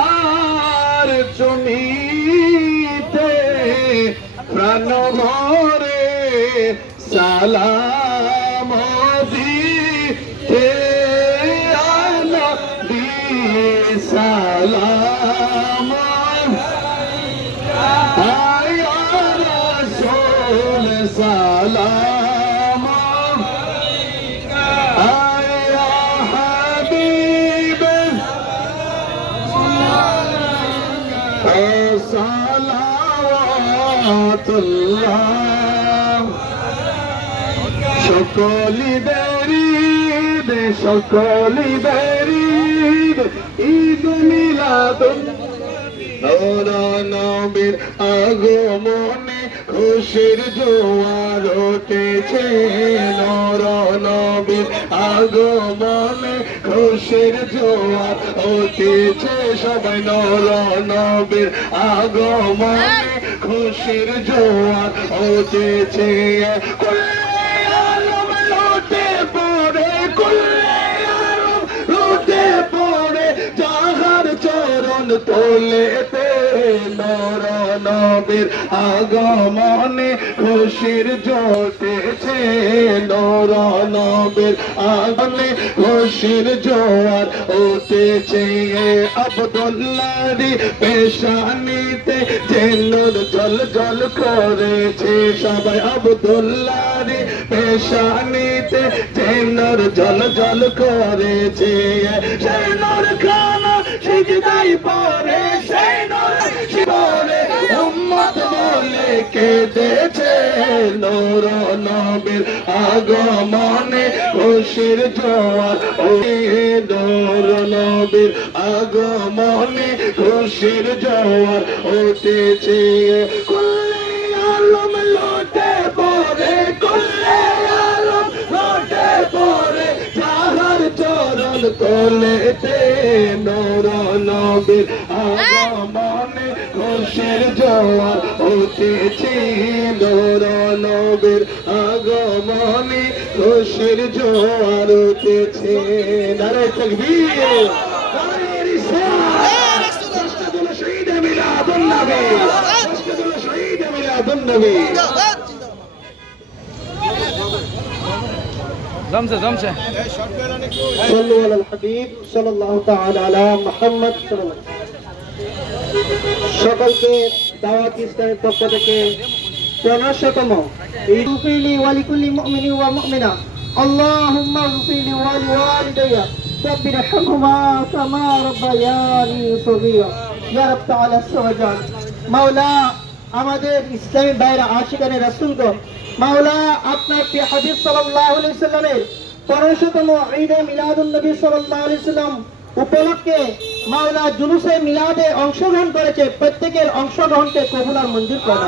আমার জমিতে প্রাণ ভরে সালাম দিতে সালাম। সালাম। সকলি দে সকলি বেরিদ ঈদ মিলাদ নবীর আগমনে খুশির জোয়ার উঠেছে নর নবীর আগমনে খুশির জোয়ার উঠেছে সবাই নূর নবীর। আগমনে খুশির জোয়ার উঠেছে। কুল্লে নবীর আগমনে খুশির জোটেছে নর নবীর আগমনে খুশির জোয়ার উঠেছে আবদুল্লারি পেশানিতে যে নূর জল জল করেছে সবাই। আবদুল্লারি পেশানিতে যে নূর জল জল করেছে সেই নূর খানা কেঁদেছে নূর নবীর আগমনে খুশির জোয়ার। ওই নূর নবীর আগমনে খুশির জোয়ার উঠেছে আলম লোটে পরে চরণ তোলেতে নূর নবীর উঠেছে নূর নবীর আগমনে খুশির জোয়ার উঠেছে নারে তকবীর নারে রিসালাত মসজিদুল শহীদ মিলাদুন নবী মসজিদুল শহীদ মিলাদুন নবী জমছে জমছে صلوا على الحبيب صلى الله تعالى على محمد صلى الله সকলকে দাওয়াত ইসলামের পক্ষ থেকে পনেরোশতম ইউফিলি ওয়ালিকুল্লি মুমিনি ওয়া মুমিনা আল্লাহুম্মা ইউফিলি ওয়ালি ওয়ালিদাইয়া رب ارحمهما كما ربياني صغيرا يا رب تعالى السوجان মাওলা আমাদের ইসলামী বাইরা আশিকানে রাসূলগো মাওলা আপনার প্রিয় হাবিব সাল্লাল্লাহু আলাইহি সাল্লামের পনেরোশতম ঈদে মিলাদুন নবী সাল্লাল্লাহু আলাইহি সাল্লাম উপলক্ষে মাওলা জুলুসে মিলাদে অংশগ্রহণ করেছে প্রত্যেকের অংশগ্রহণকে কবুলার মঞ্জুর করা